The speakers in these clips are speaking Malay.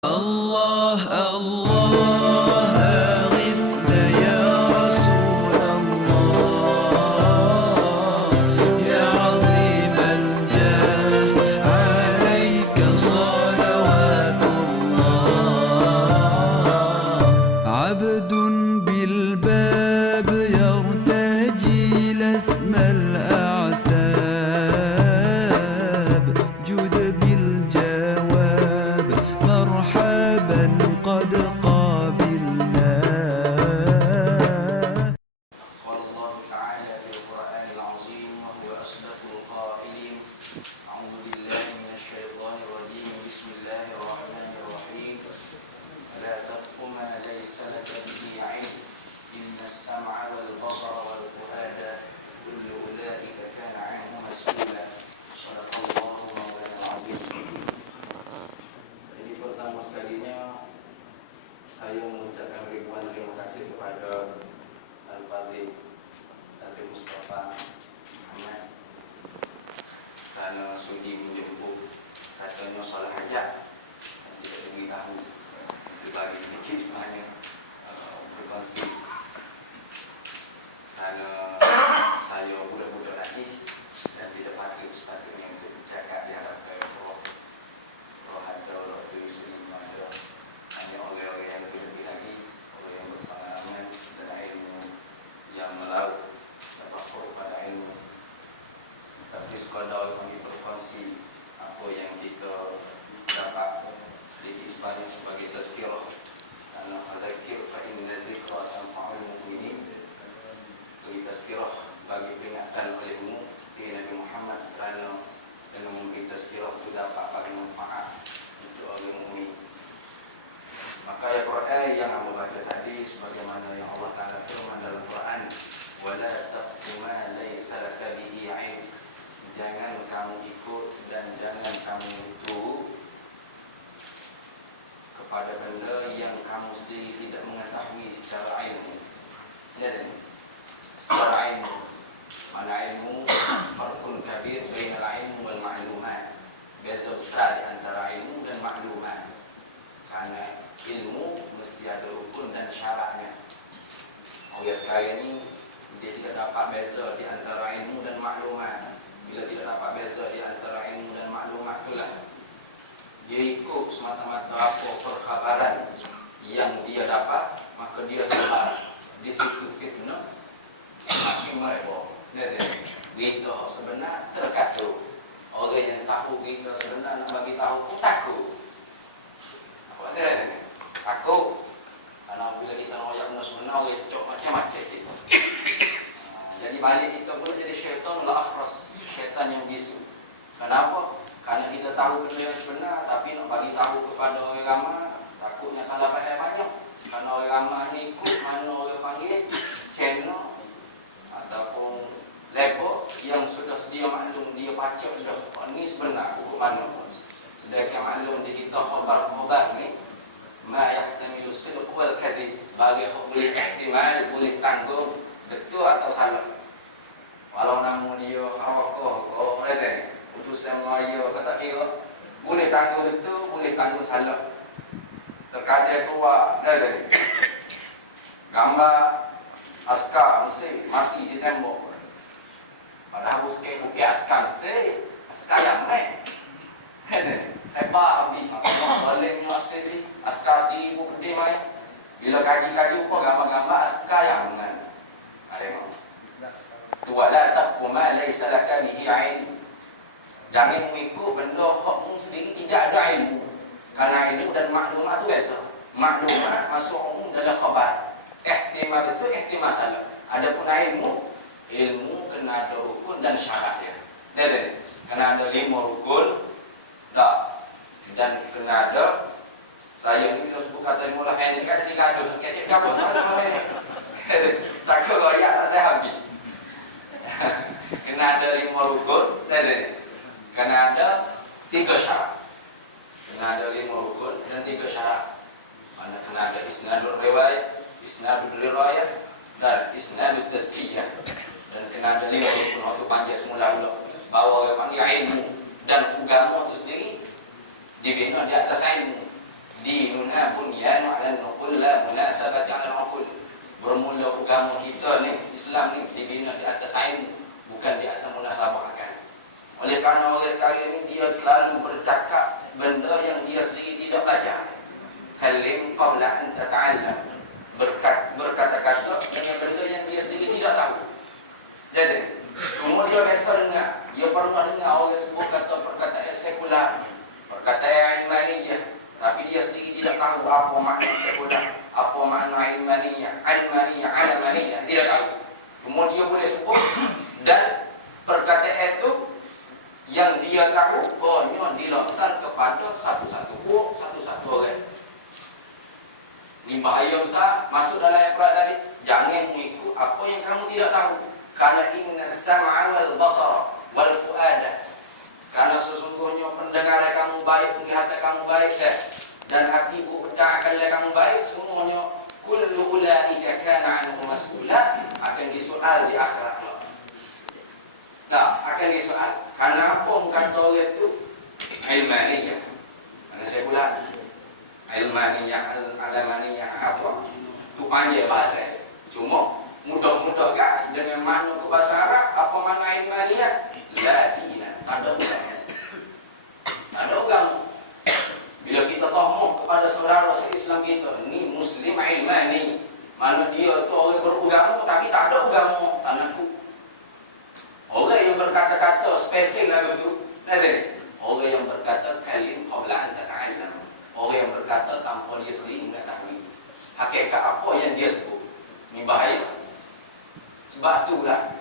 الله الله أغثنا يا رسول الله يا عظيم الجاه عليك صلوات الله عبد بالباب يرتجي لثم الأعتاب جد بالجواب مرحبا قد قابلنا. قال الله تعالى في القرآن العظيم وهو أصدق القائلين أعوذ بالله من الشيطان الرجيم بسم الله الرحمن الرحيم لا تقف ما ليس لك به علم إن السمع والبصر والفؤاد كل أولئك كان عنه مسؤولا صدق الله مولانا العظيم. Jadi pertama sekalinya saya mengucapkan ribuan terima kasih kepada Al-Fadhil Datuk Mustafa Muhammad karena sudi menjemput, katanya salah hajat dan tidak diberitahu. Itu bagi sedikit sebenarnya berkongsi karena saya budak-budak lagi dan tidak patut sepatutnya untuk bercakap di hadapan roh atau roh itu Sri Mada. Hanya orang-orang yang lebih lagi, orang yang berpengalaman dan ilmu yang melaut dapat pada ilmu. Tapi sekadar kami berkongsi apa yang kita dapat sedikit sebanyak sebagai tazkirah. Karena fadzakir fa inna dzikra tanfa'ul mu'minin. Bagi tazkirah, bagi peringatan olehmu di Nabi Muhammad kerana dengan memberi tazkirah itu dapat bagi manfaat untuk orang mukmin. Maka ayat Quran yang kamu baca tadi sebagaimana yang Allah Ta'ala firman dalam Quran, wala taqfu ma laysa laka bihi 'ilm. Jangan kamu ikut dan jangan kamu itu kepada benda yang kamu sendiri tidak mengetahui secara ilmu. Ya kan? Secara ilmu. Mana ilmu farqun kabir bainal ilmu wal ma'lumat. Beza besar di antara ilmu dan maklumat. Karena ilmu mesti ada rukun dan syaratnya. Orang sekalian ini dia tidak dapat beza di antara ilmu dan maklumat. Bila tidak dapat beza di antara ilmu dan maklumat itulah dia ikut semata-mata apa perkhabaran yang dia dapat, maka dia sebar. Di situ fitnah semakin merebak. Berita sebenar terkacau. Orang yang tahu berita sebenar nak bagi tahu pun takut. Apa dia? Takut. Karena bila kita ngoyak benda sebenar, orang cok macam-macam kita. Jadi balik kita pun jadi syaitan la akhras, syaitan yang bisu. Kenapa? Karena kita tahu benda yang sebenar, tapi nak bagi tahu kepada orang ramai, takutnya salah faham banyak. Karena orang ramai ni ikut mana orang panggil channel ataupun lepo yang sudah sedia maklum, dia baca dah. Ini sebenar hukum mana? Sedangkan maklum di kita khabar-khabar ni ma yahtamilu sidq wal kadhib, bagi boleh ihtimal, boleh tanggung betul atau salah. Walau namun dia harakah ada utusan Maria kata kira boleh tanggung betul, boleh tanggung salah. Terkadang keluar dari gambar askar Mesir mati di tembok. Padahal bukan askar Mesir, askar yang lain. Hebat habis maka boleh menyuasesi askar sendiri pun gede main. Bila kaji-kaji apa gambar-gambar askar yang mana ada yang tu wala taqfu ma laysa laka bihi 'ilm. Jangan mengikut benda hakmu sendiri tidak ada ilmu. Karena ilmu dan maklumat itu biasa. Maklumat masuk umum dalam khabar. Ihtimal itu ihtimal salah. Adapun ilmu kena ada rukun dan syarat dia. Kena ada 5 rukun dah. Dan kena ada, saya ni bila sebut kata mula hand ni kan jadi gaduh. Kecik gaduh. Takut royak tak ada habis. Kena ada 5 rukun, kena ada 3 syarat. Kena ada 5 rukun dan 3 syarat. Mana kena ada isnadul riwayat, isnadul riwayat dan isnadul tazkiyah. Dan kena ada 5 rukun waktu panjang semula pula. Bahawa orang panggil ilmu dan agama itu sendiri dibina di atas ilmu, di kulla munasabati 'ala al-uqul. Bermula agama kita ni, Islam ni dibina di atas ilmu, bukan di atas munasabah akal. Oleh kerana orang sekarang ni dia selalu bercakap benda yang dia sendiri tidak belajar. Kalim qabla an tata'allam. Berkata-kata dengan benda yang dia sendiri tidak tahu. Jadi, semua dia biasa dengar. Dia pernah dengar orang sebut kata perkataan sekular, perkataan ilmaniyah, tapi dia sendiri tidak tahu apa makna sekular, apa makna ilmaniyah, alamaniyah, tidak tahu. Cuma dia boleh sebut dan perkataan itu yang dia tahu hanya dilontarkan kepada satu-satu orang. Ini bahaya besar masuk dalam ayat tadi. Jangan mengikut apa yang kamu tidak tahu. Karena inna sam'a wal basara wal fuada. Karena sesungguhnya pendengaran kamu baik, penglihatan kamu baik dan hati akal kamu baik, semuanya kullu ulaika kana anhu mas'ula, akan disoal di akhirat. Nah, akan disoal. Karena apa kata orang itu ilmaniyah? Karena saya pula ilmaniyah, alamaniyah apa? Itu panjang bahasa. Cuma mudah-mudah kan dengan makna ke bahasa Arab, apa makna ilmaniyah? La dina, tak ada agama. Tak ada agama. Bila kita tahmuk kepada saudara se-Islam kita, ni Muslim ilmani, mana dia tu orang beragama tapi tak ada agama, tak nak. Orang yang berkata-kata spesial lagu tu, orang yang berkata kalim qabla an tata'allam. Orang yang berkata tanpa dia sendiri mengetahui hakikat apa yang dia sebut. Ini bahaya. Sebab itulah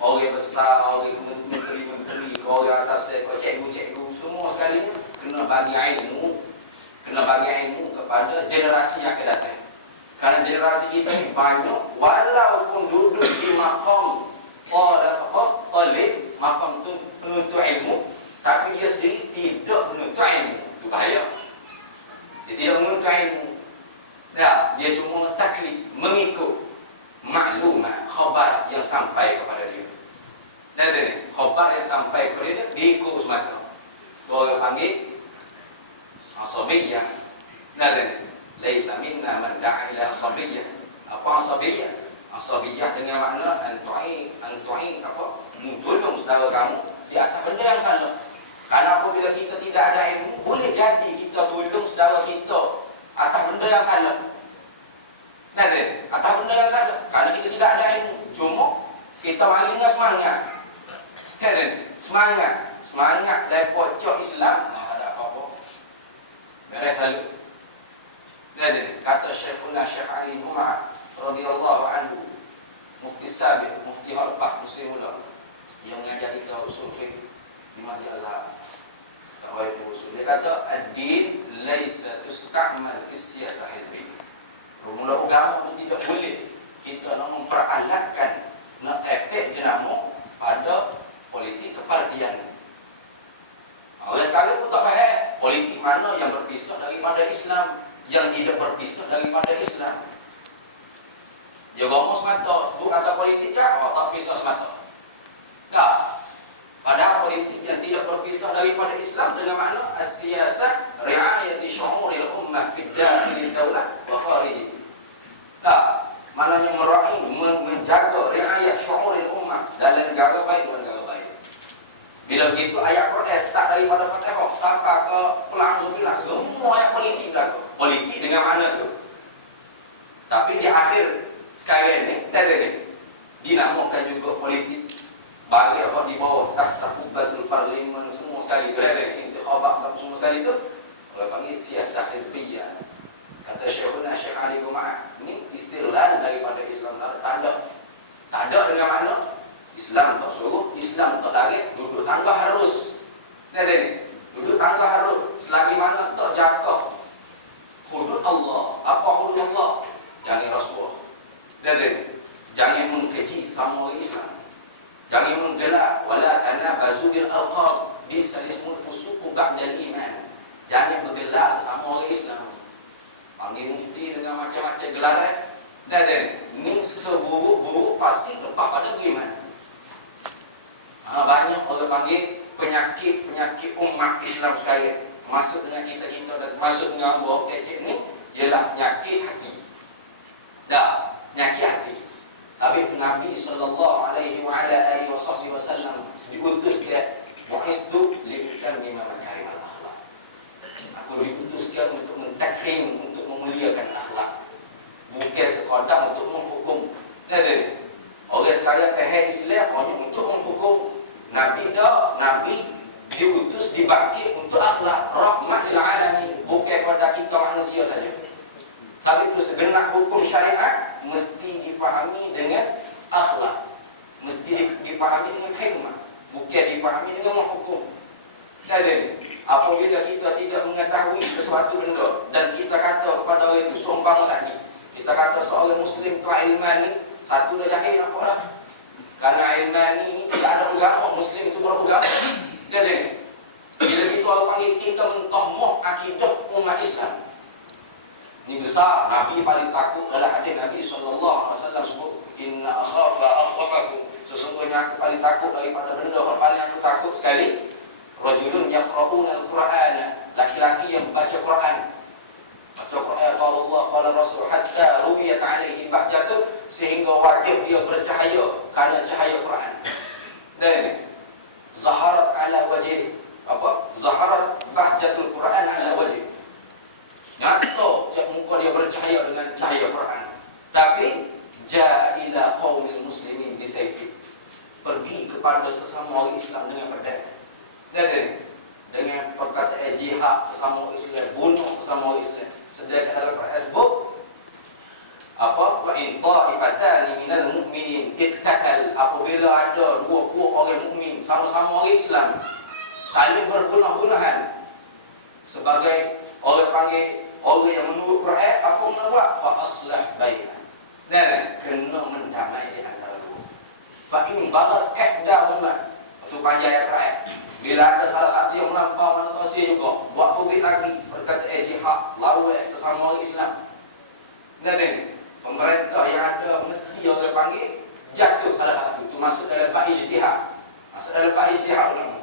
orang besar, orang menteri-menteri, orang atas cikgu-cikgu, semua sekalinya kena bagi ilmu kepada generasi yang akan datang. Kerana generasi kita ni banyak walaupun duduk di maqam oleh maqam penuntut ilmu, tapi dia sendiri tidak menuntut ilmu. Itu bahaya. Dia tidak menuntut ilmu. Dia cuma taklid, mengikut maklumat, khabar yang sampai kepada dia. Khabar yang sampai kepada dia diikut semata. Orang panggil asabiyah. Laisa minna man da'a ila asabiyah. Apa asabiyah? Asabiyah dengan makna antu'in apa? Tolong saudara kamu di atas benda yang salah. Karena apabila kita tidak ada ilmu, boleh jadi kita tolong saudara kita atas benda yang salah. Atas benda yang salah. Karena kita tidak ada ilmu. Cuma kita mari dengan semangat. Semangat dari pocok Islam. Ada apa-apa. Beres lalu. Kata Syekhuna Syekh Ali Umar radhiyallahu anhu, mufti sabiq, mufti Harpah Muslimullah, yang mengajar kita usul fiqh di Masjid Azhar. Dia kata ad-din laisa tusta'mal fi siyasah hizbi. Bermula agama itu tidak boleh kita nak memperalatkan, nak efek jenama pada politik kepartian. Orang sekarang pun tak faham politik mana yang berpisah daripada Islam, yang tidak berpisah daripada Islam. Dia ngomong semata, tu kata politik kan, tak pisah semata. Tak. Padahal politik yang tidak berpisah daripada Islam dengan makna as-siyasah ri'ayati syu'uril ummah fi dakhilid daulah wa kharij. Tak. Maknanya meraih, menjaga ri'ayat syu'uril ummah dalam negara baik dan negara baik. Bila begitu ayat Quran start daripada Fatihah sampai ke Qul bilang semua ayat politik berlaku. Politik dengan mana tu? Tapi di akhir sekarang ni, dinamakan juga politik. Bagi orang di bawah tahta kubbatul parlimen semua sekali, intikhabat dan semua sekali tu, orang panggil siasah hizbiyah. Kata Syekhuna Syekh Ali Umar, ini istilal daripada Islam. Tak ada dengan makna Islam tak suruh, Islam tak tarik, duduk tangga harus. Duduk tangga harus. Selagi mana tak jatuh hudud Allah. Apa hudud Allah? Jangan Rasulullah. Jangan mengkeji sesama orang Islam. Jangan menggelak. Wala tanabazu bil alqab. Bisal ismul fusuqu ba'dal iman. Jangan bergelak sesama orang Islam. Panggil mufti dengan macam-macam gelaran. Ini seburuk-buruk fasik lepas pada beriman. Banyak orang panggil penyakit umat Islam sekarang. Masuk dengan kita-kita dan masuk dengan bawah kecek ni, ialah nyakit hati. Dah, nyakit hati. Habis Nabi sallallahu alaihi wasallam diutus ke wa'istu liutamima makarimal akhlak. Aku diutuskan untuk mentakrim, untuk memuliakan akhlak. Bukan sekadar untuk menghukum. Kata orang sekarang Islam hanya untuk menghukum. Nabi dah, Nabi diutus, dibangkit untuk akhlak, rahmat lil alamin, bukan kepada kita manusia saja. Tapi itu segenap hukum syariat mesti difahami dengan akhlak, mesti difahami dengan hikmah, bukan difahami dengan menghukum. Jadi apabila kita tidak mengetahui sesuatu benda dan kita kata kepada orang itu, seumpama tadi kita kata seorang muslim tu ilmani, satu dah jahil apa dah. Karena ilmani ini tidak ada agama, muslim itu beragama. Jadi bila itu Allah panggil kita mentohmoh akidah umat Islam. Ini besar. Nabi paling takut dalam hadis Nabi SAW sebut, inna akhafakum, sesungguhnya aku paling takut daripada benda yang paling aku takut sekali, rajulun yaqra'una al-Qur'ana, laki-laki yang membaca Quran. Baca Quran, qala Allah, qala Rasul, hatta ruwiyat alaihi bahjatun, sehingga wajah dia bercahaya kerana cahaya Quran. Dan zaharat ala wajhi, zaharat bahjatul Quran ala wajhi. Nyata muka dia bercahaya dengan cahaya Quran. Tapi jaa ila qaumil muslimin bisayfi, pergi kepada sesama orang Islam dengan pedang. Jadi dengan perkataan jihad sesama orang Islam, bunuh sesama orang Islam. Sedangkan dalam Quran sebut wa in ta'ifatani minal mu'minin ittaqal, apabila ada dua puak orang mukmin sama-sama orang Islam saling berbunuh-bunuhan, sebagai orang panggil orang yang menurut Quran, apa nak buat? Fa aslah bainah. Dan kena mendamai di antara dua. Fa in baghat ihdahuma, itu panjang ayat Quran. Bila ada salah satu yang melampau mana kasih juga, buat COVID lagi, berkata jihad, lawan sesama orang Islam. Nanti pemerintah yang ada mesti orang panggil jatuh salah satu, itu masuk dalam bab ijtihad. Masuk dalam bab ijtihad ulama.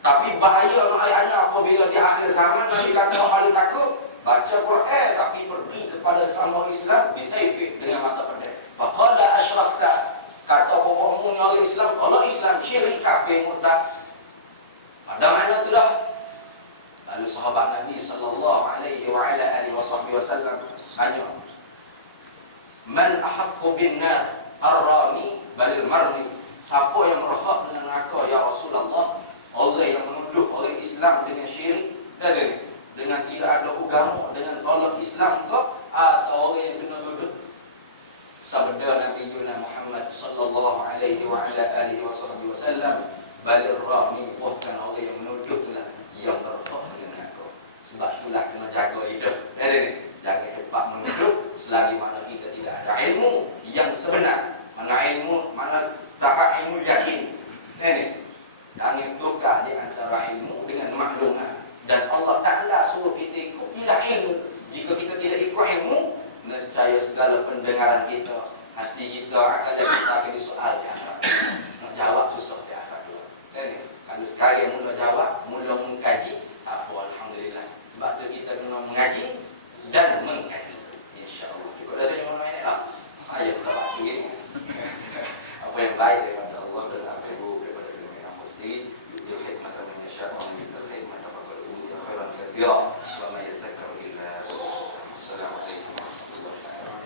Tapi bahaya anak-anak apabila di akhir zaman Nabi kata paling takut baca Quran tapi pergi kepada sesama Islam bisayfi, dengan mata pedang. Faqala asyrakta, kata pokok orang Islam, kalau Islam syirik kafir murtad. Ada makna tu dah. Lalu sahabat Nabi sallallahu alaihi wasallam tanya, man ahaqqu bin nar ar-rami balil marmi, siapa yang berhak dengan neraka ya Rasulullah? Orang yang menuduh orang Islam dengan syirik dan dengan tidak ada agama, dengan tolak Islam ke, atau orang yang kena duduk. Sabda Nabi Muhammad sallallahu alaihi wasallam, balir rami, bukan orang yang menuduh pula yang berhak dengan neraka. Sebab itulah kena jaga lidah. Jangan cepat menuduh selagi mana kita tidak ada ilmu yang sebenar, mana ilmu, mana tahap ilmu yakin. Dan tukar di antara ilmu dengan maklumat. Dan Allah Ta'ala suruh kita ikut ilmu. Jika kita tidak ikut ilmu, nescaya segala pendengaran kita, hati kita, akal kita akan disoalkan. Nak jawab susah di akhirat dua. Kalau sekarang mula jawab, mula mengkaji, tak apa, alhamdulillah. Sebab tu kita kena mengaji dan mengkaji, insya-Allah. Ikut dah tanya mana ini lah. Ayo kita buat begini. Apa yang baik daripada Allah dan apa yang buruk daripada dunia yang muslim, yudhil hikmatan min yasha' wa min yudhil hikmatan faqad utiya khairan katsira wa ma yadhakkaru illa ulul albab. Assalamualaikum warahmatullahi wabarakatuh.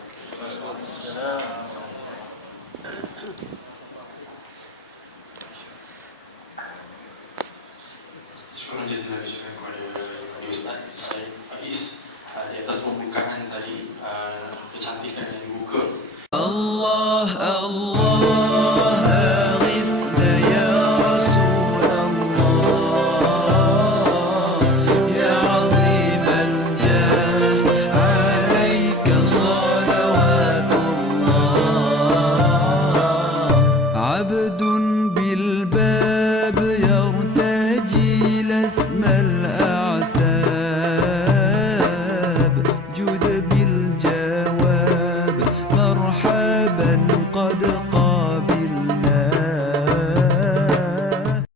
Terima kasih kepada Ustaz Syed Faiz di atas pembukaan tadi.